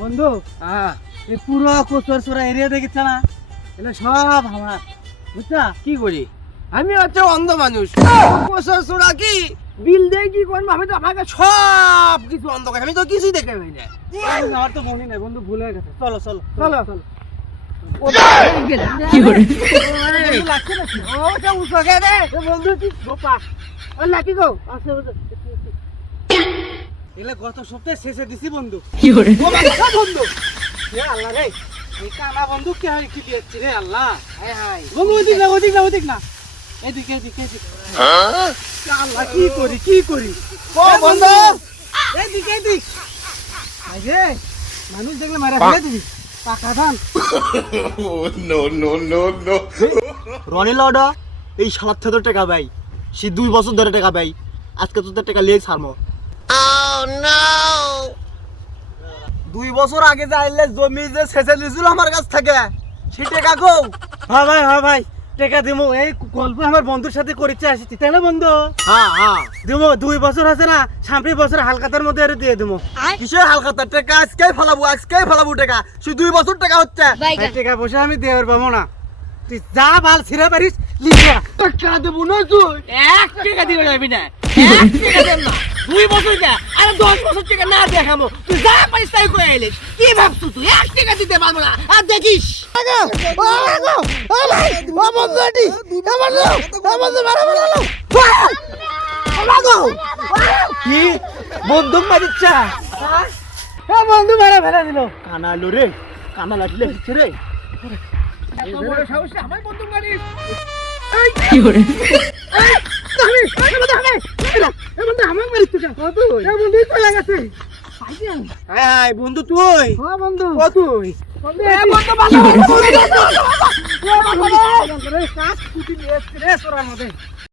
বন্ধু হ্যাঁ এই পুরো কোচর সোরা এরিয়া দেখেছ না, এটা সব আমার, বুঝছা? কি করি আমি হচ্ছে অন্ধ মানুষ বছর ছোড়া কি বিল দেয় কি করবো আমি তো আমাকে সব কিছু অন্ধকার আমি তো কিছুই দেখতে পাই না আমার তো মনে নাই বন্ধু, ভুলে গেছে। চলো চলো চলো চলো। কি করে বন্ধু লাগছে নাকি? ওটা উঠে রে বন্ধু কি গোপা লাকি গো আছে এগুলা গত সপ্তাহে শেষে দিছি বন্ধু। কি করে বন্ধু হে আল্লাহ রে, এই কানা বন্ধু কে হয় কি দিয়েছি রে আল্লাহ। হাই হাই বন্ধু ওদিক না ওদিক না ওদিক না, এদিকে এদিকে এদিকে। আল্লাহ কি করি কি করি। ও বন্ধু এদিকে এদিক। আরে মানুষ দেখলে মারা ফেলে দিবি, পাকা ধান। রনি লাউডা এই সালাদ থেকে টাকা পাই, সে 2 বছর ধরে টাকা পাই, আজকে তোদের টাকা লিয়ে ছাড়মো। 2 বছর আগে যে আইলে জমি যে শেষে নিয়েছিল আমার কাছ থেকে, সে টাকা গো। হ্যাঁ ভাই হ্যাঁ ভাই, টাকা দিমু। এই গল্প আমার বন্ধুর সাথে করেছে আসছি, তাই না বন্ধু? হ্যাঁ হ্যাঁ, দিমু 2 বছর আছে না, সামনে বছর হালকাতার মধ্যে আরে দিয়ে দিমু। কিসের হালখাতা টাকা? আজকেই ফেলাবো টাকা, সে 2 বছর টাকা হচ্ছে। এই টাকা পয়সা আমি দিয়ে পারবো না, তুই যা ভাল ছিঁড়ে পারিস লিখে। টাকা দেবো না তুই? 1 টাকা দিবে যাবি না 1 টাকা দেন না 2 বছর যা আর 10 বছর টাকা না দেখামো তুই যা পারিস তাই করে এলিস কি ভাবছু তুই 1 টাকা দিতে পারবো না আর দেখিস কি বন্দুক মারিচ্ছা? হ্যাঁ বন্ধু মারা ফেলে দিল। কানা লো রে, কানা লাগলে হচ্ছে রে। আমার বন্ধু মারিস আমাকে মারিস তুই? বন্ধু চলে গেছে। হ্যাঁ বন্ধু তুই হ্যাঁ বন্ধু ও তুই কাজ কুটি নিয়ে এসছে রে সোরার মধ্যে।